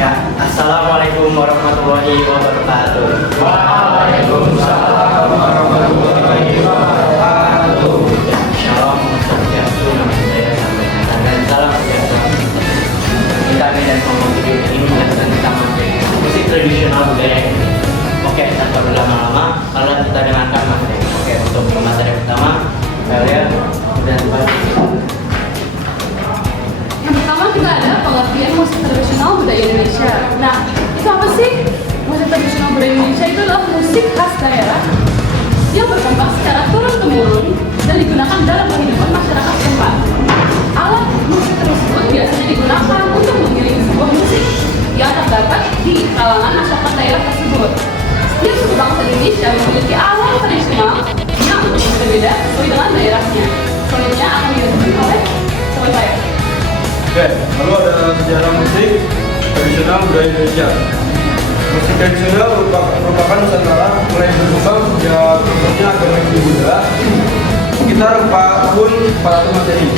Ya, Assalamualaikum warahmatullahi wabarakatuh. Waalaikumsalam warahmatullahi wabarakatuh. Shalom, swastiastu, namo buddhaya, salam dan salam sejahtera. Kita akan ngomong video ini menjelaskan tentang musik tradisional budaya. Oke, tanpa berlama-lama, kalau kita dengarkan materi. Oke, untuk materi pertama, kalian dan Yang pertama kita ada pengertian musik tradisional budaya Indonesia. Nah, itu apa sih? Musik tradisional budaya Indonesia itu adalah musik khas daerah yang berkembang secara turun-temurun dan digunakan dalam kehidupan masyarakat setempat. Alat musik tersebut biasanya digunakan untuk mengiringi sebuah musik yang terdapat di kalangan masyarakat daerah tersebut. Setiap suku bangsa Indonesia memiliki alat tradisional yang berbeda sesuai dengan daerahnya. Selanjutnya akan dilakukan oleh teman saya. Oke, lalu ada sejarah musik tradisional budaya Indonesia. Musik tradisional merupakan Nusantara mulai berkembang sejak terbentuknya agama Hindu Buddha sekitar tahun 400 Masehi.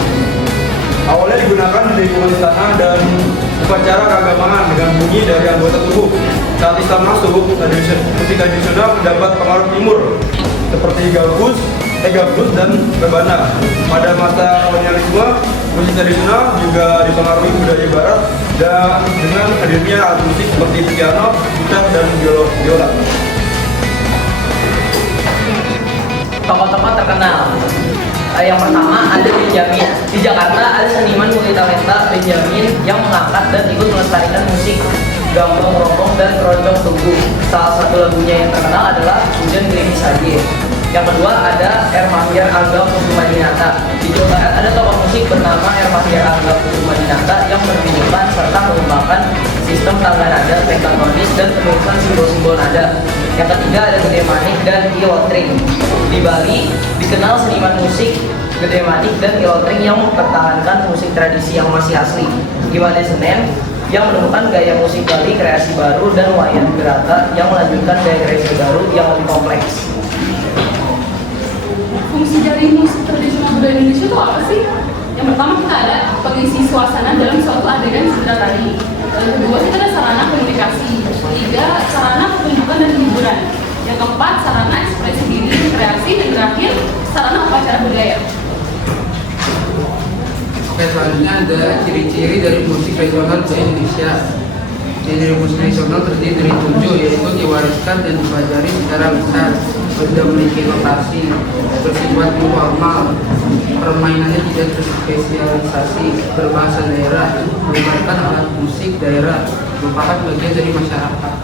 Awalnya digunakan di lingkungan istana dan upacara keagamaan dengan bunyi dari anggota tubuh. Saat Islam masuk, musik tradisional mendapat pengaruh timur seperti gabus dan rebana. Pada masa kolonialisme, musik tradisional juga dipengaruhi budaya barat dan dengan hadirnya alat musik seperti piano, gitar, dan biola. Tokoh-tokoh terkenal. Yang pertama ada Benjamin. Di Jakarta ada seniman multitalenta Benjamin yang mengangkat dan ikut melestarikan musik gambang rombong dan keroncong tugu. Salah satu lagunya yang terkenal adalah Hujan Gerimis Aja. Yang kedua ada Ermahir Anggam Kusumadinata. Di Jawa Barat ada tokoh musik bernama Ermahir Anggam Kusumadinata yang menemukan serta mengembangkan sistem tangga nada, pentatonis, dan penulisan simbol-simbol nada. Yang ketiga ada Gede Manik dan Ilotring. Di Bali dikenal seniman musik Gede Manik dan Ilotring yang mempertahankan musik tradisi yang masih asli. Iwane Senen yang menemukan gaya musik Bali kreasi baru, dan Wayan Gerata yang melanjutkan gaya kreasi baru yang lebih kompleks. Fungsi dari musik tradisional budaya Indonesia itu apa sih? Yang pertama kita ada pengisi suasana dalam suatu adegan sederhana tadi. Yang kedua kita ada sarana komunikasi. Ketiga sarana pertunjukan dan hiburan. Yang keempat sarana ekspresi diri, kreasi, dan terakhir sarana upacara budaya. Oke, selanjutnya ada ciri-ciri dari musik tradisional budaya Indonesia. Ciri musik tradisional terdiri dari 7, yaitu diwariskan dan dipelajari secara besar, tidak memiliki notasi, bersifat informal, permainannya tidak terspesialisasi, berbahasa daerah, melibatkan alat musik daerah, merupakan bagian dari masyarakat.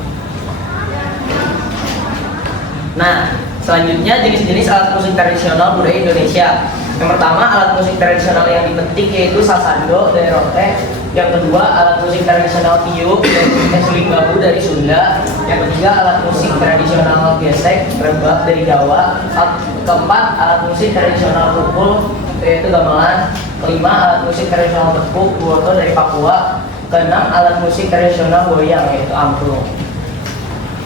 Nah, selanjutnya jenis-jenis alat musik tradisional budaya Indonesia. Yang pertama, alat musik tradisional yang dipetik yaitu sasando dari Rote. Yang kedua, alat musik tradisional tiup dan suling bambu dari Sunda. Yang ketiga, alat musik tradisional gesek, rebab dari Jawa. Keempat, alat musik tradisional pukul yaitu gamelan. Kelima, alat musik tradisional tepuk, buoto dari Papua. Keenam, alat musik tradisional goyang yaitu angklung.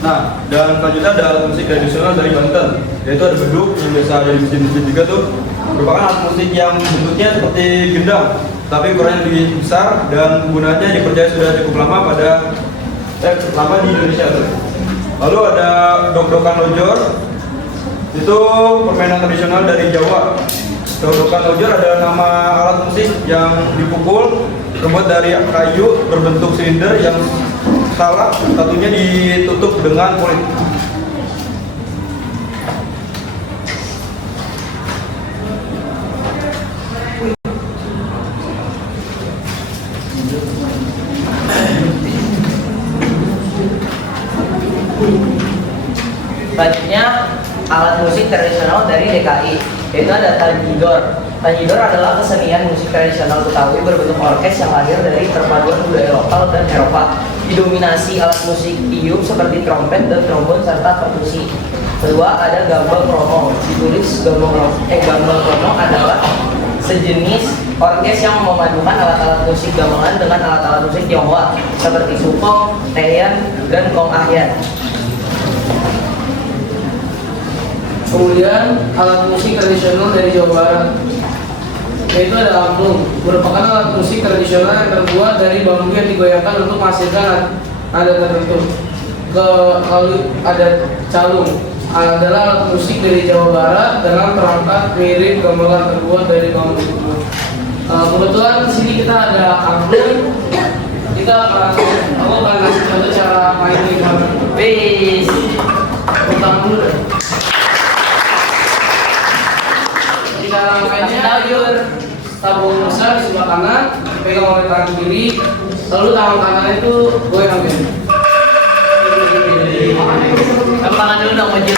Nah, dan selanjutnya ada alat musik tradisional dari Banten, yaitu ada beduk yang biasa ada di masjid-masjid juga tuh. Merupakan alat musik yang bentuknya seperti gendang, tapi ukurannya lebih besar dan penggunaannya dipercaya sudah cukup lama lama di Indonesia tuh. Lalu ada dok-dokan lojor, itu permainan tradisional dari Jawa. Dok-dokan lojor adalah nama alat musik yang dipukul, terbuat dari kayu berbentuk silinder yang salah satunya ditutup dengan kulit. Selanjutnya alat musik tradisional dari DKI, yaitu ada tanjidor. Tanjidor adalah kesenian musik tradisional Betawi berbentuk orkes yang lahir dari perpaduan budaya lokal dan Eropa. Didominasi alat musik tiup seperti trompet dan trombon serta perkusi. Kedua ada gambang kromong. Ditulis gambang kromong adalah sejenis orkes yang memadukan alat-alat musik gamelan dengan alat-alat musik Tionghoa seperti sukong, teyan, dan kong ahyan. Kemudian alat musik tradisional dari Jawa Barat. yaitu ada angklung, merupakan alat musik tradisional yang terbuat dari bambu yang digoyangkan untuk menghasilkan nada tertentu. Lalu ada calung, adalah alat musik dari Jawa Barat dengan perangkat mirip gamelan terbuat dari bambu tersebut. Kebetulan di sini kita ada angklung. Aku akan kasih contoh cara mainnya gimana. Bis. Utang dulu deh. Cara mainnya tabung besar di sebelah kanan, pegang oleh tangan kiri, lalu tangan kanannya itu goyang gini. Kamu tangan dulu dong, maju.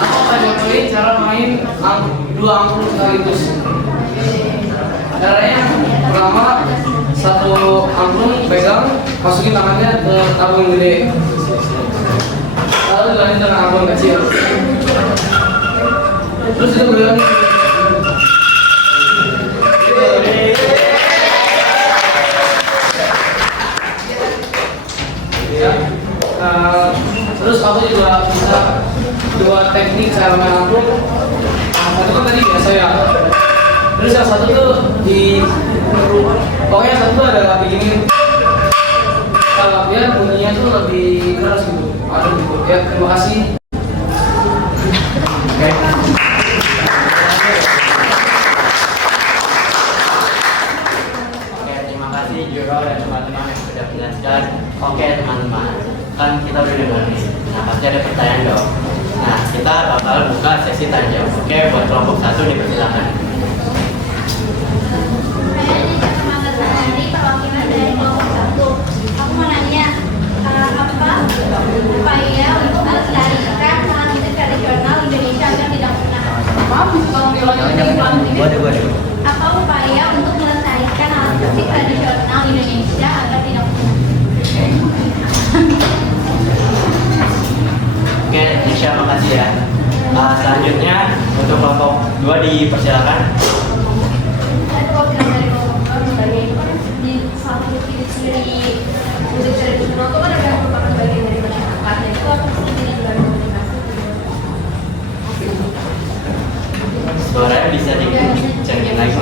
Aku akan contohin cara main dua angklung sekaligus. Caranya pertama, satu angklung pegang, masukin tangannya ke tabung yang gede, lalu dilanjut dengan angklung kecil. Terus itu goyang. Terus aku juga bisa dua teknik cara main angklung. Satu kan tadi biasa ya. Terus yang satu tuh pokoknya satu tuh ada begini. Kalau dia bunyinya tuh lebih keras gitu. Aduh gitu. Ya terima kasih. Oke. Oke, terima kasih Juro dan teman-teman yang sudah menjelaskan. Oke teman-teman, kan kita udah dengar nih. Nah pasti ada pertanyaan dong. Nah kita bakal buka sesi tanya jawab. Oke, buat kelompok 1 dipersilakan. Saya Dicatat dari perwakilan dari kelompok 1. Aku mau nanya, apa upaya untuk melestarikan musik tradisional Indonesia agar tidak punah? Maaf, tolong diulangi lagi. Apa upaya untuk melestarikan alat musik tradisional Indonesia agar tidak punah? Oke, Nisha makasih ya. Selanjutnya untuk kelompok 2 dipersilakan. Saya perwakilan dari kelompok 2 sebagai di salah satu ciri musik tradisional itu kan ada merupakan bagian dari masyarakat, dan itu harus menjadi juga komunikasi. Suaranya bisa dikencengin lagi.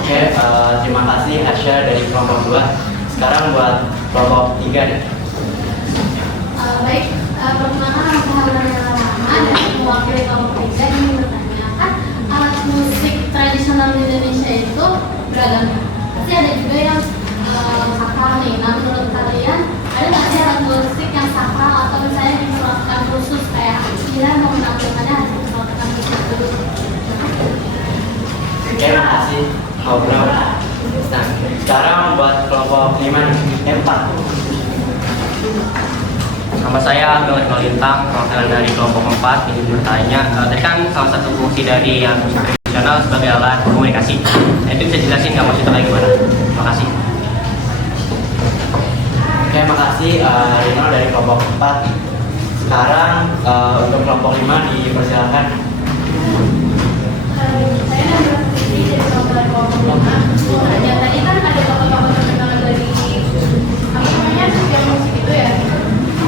Oke, terima kasih Hasya dari kelompok 2. Sekarang buat kelompok 3 deh. Baik, perkenalkan nama saya Rama dan mewakili kelompok 3 ingin bertanyakan alat musik tradisional di Indonesia itu beragam. Pasti ada juga yang sakral nih. Nah, menurut kalian ada nggak sih alat musik yang sakral atau misalnya diperlakukan khusus kayak kira mau menampilkannya harus diperlakukan khusus dulu? Oke, makasih ngobrol. Nah, sekarang buat kelompok 5 nih, 4. Nama saya Agil Lintang, perwakilan dari kelompok 4 ingin bertanya. Tadi kan salah satu fungsi dari yang tradisional sebagai alat komunikasi. Nah, itu bisa jelasin nggak maksudnya kayak gimana? Makasih. Oke, makasih Rino dari kelompok 4. Sekarang untuk kelompok 5 dipersilakan. Saya adalah Fitri dari kelompok 5. Nah, tadi kan ada tokoh-tokoh terkenal dari apa namanya yang musik itu ya.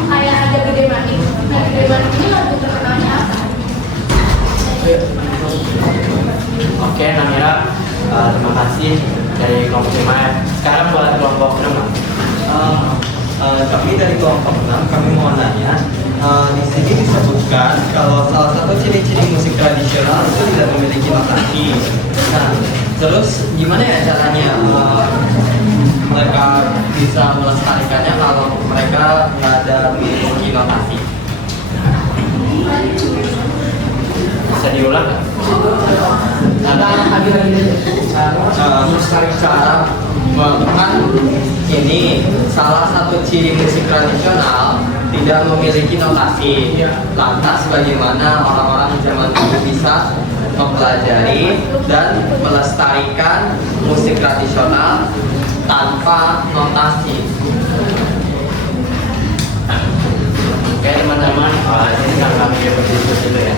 Kayak ada Gede Manik. Nah, Gede Manik ini lagu terkenalnya apa? Oke, Namira, terima kasih dari kelompok 5. Sekarang buat kelompok 6. Kami dari kelompok 6, kami mau nanya, di sini disebutkan kalau salah satu ciri-ciri musik tradisional itu tidak memiliki notasi. Nah, terus gimana ya caranya mereka bisa melestarikannya kalau mereka nggak ada memiliki notasi? Bisa diulang nggak? Cara kan ini salah satu ciri musik tradisional tidak memiliki notasi. Lantas bagaimana orang-orang zaman dulu bisa mempelajari dan melestarikan musik tradisional tanpa notasi? Oke teman-teman, ini kan kami berdiskusi dulu ya.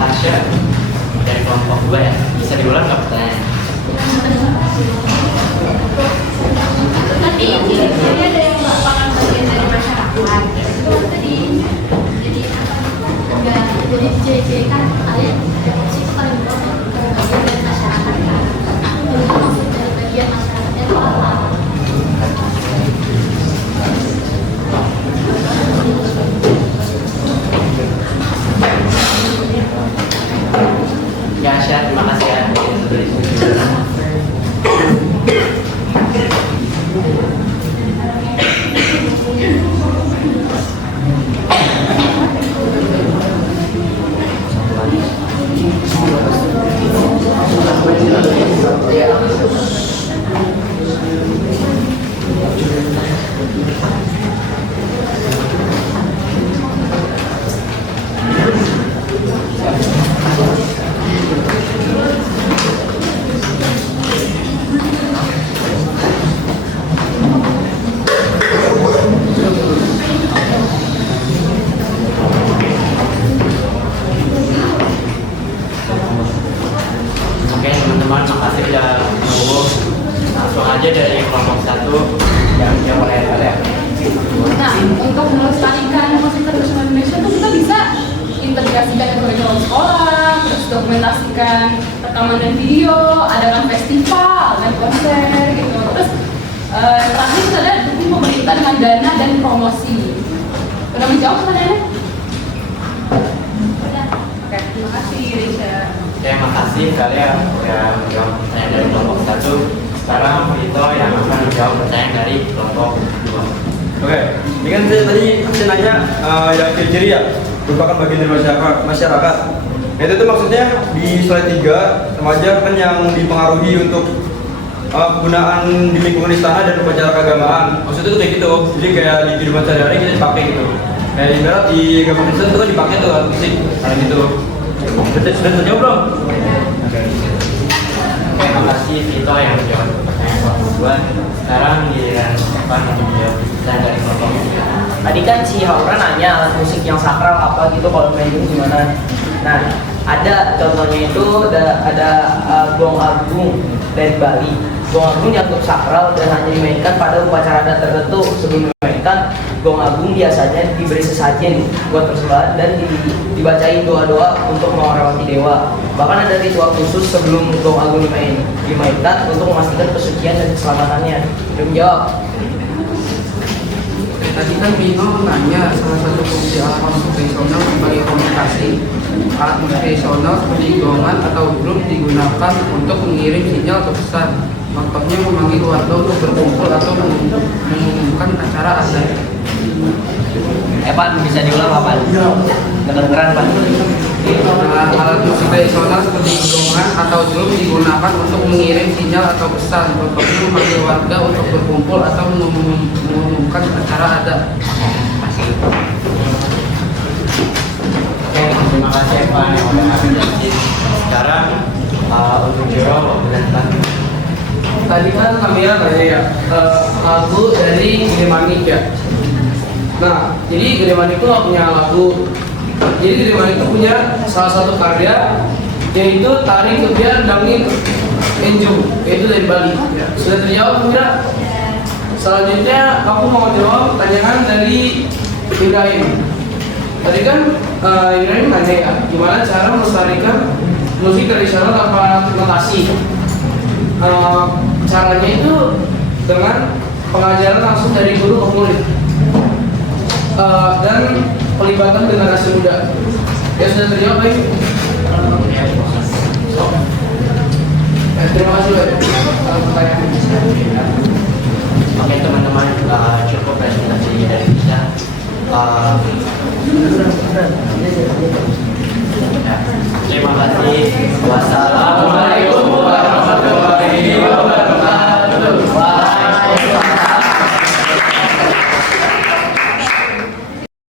Tasya, aja dari kelompok 1 yang mulai kalian. Nah, untuk melestarikan musik tradisional Indonesia tuh kita bisa integrasikan ke kurikulum sekolah, terus dokumentasikan rekaman dan video, adakan festival dan konser gitu. Terus terakhir kita ada dukung pemerintah dengan dana dan promosi. Udah menjawab pertanyaannya? Oke, terima kasih Risha. Oke, makasih kalian udah menjawab pertanyaan dari kelompok 1. Sekarang Vito yang akan menjawab pertanyaan dari kelompok 2. Oke, ini kan tadi saya nanya yang ciri-ciri ya, merupakan bagian dari masyarakat. Nah, itu tuh maksudnya di slide 3, remaja kan yang dipengaruhi untuk penggunaan di lingkungan istana dan upacara keagamaan. Maksudnya tuh kayak gitu, jadi kayak di kehidupan sehari-hari kita dipakai gitu. Kayak ibarat di agama Kristen itu kan dipakai tuh alat musik, kayak gitu. Sudah terjawab belum? Oke, makasih Vito yang menjawab pertanyaan kelompok 2. Sekarang giliran Evan yang menjawab pertanyaan dari kelompok 3. Tadi kan si Haura nanya alat musik yang sakral apa gitu kalau main itu gimana. Nah, ada contohnya itu ada gong agung dari Bali. Gong agung dianggap sakral dan hanya dimainkan pada upacara adat tertentu. Sebelum dimainkan, gong agung biasanya diberi sesajen buat persembahan dan dibacain doa-doa untuk menghormati dewa. Bahkan ada ritual khusus sebelum gong agung dimainkan untuk memastikan kesucian dan keselamatannya. Belum jawab. Tadi kan Bino nanya salah satu fungsi alat musik tradisional sebagai komunikasi. Alat musik tradisional seperti gongan atau drum digunakan untuk mengirim sinyal atau pesan. Contohnya memanggil warga untuk berkumpul atau mengumumkan acara adat. Pak, bisa diulang Pak? Kedengeran Pak. Alat musik tradisional seperti gongan atau drum digunakan untuk mengirim sinyal atau pesan. Contohnya memanggil warga untuk berkumpul atau mengumumkan acara adat. Oke, terima kasih Evan yang udah ngasih izin. Sekarang untuk Jero menentukan. Tadi kan kami nanya ya lagu dari Gede Manik ya. Nah, jadi Gede Manik itu nggak punya lagu. Jadi Gede Manik itu punya salah satu karya yaitu Tari Kebiar Dangin Enju, yaitu dari Bali. Ya. Sudah terjawab kira? Selanjutnya aku mau jawab pertanyaan dari Ibrahim. Tadi kan Ibrahim nanya ya, gimana cara melestarikan musik tradisional tanpa notasi? Caranya itu dengan pengajaran langsung dari guru ke murid dan pelibatan generasi muda. Ya sudah terjawab baik. Terima kasih baik. Pertanyaan. Oke teman-teman, cukup presentasi dari kita. Terima kasih kuasa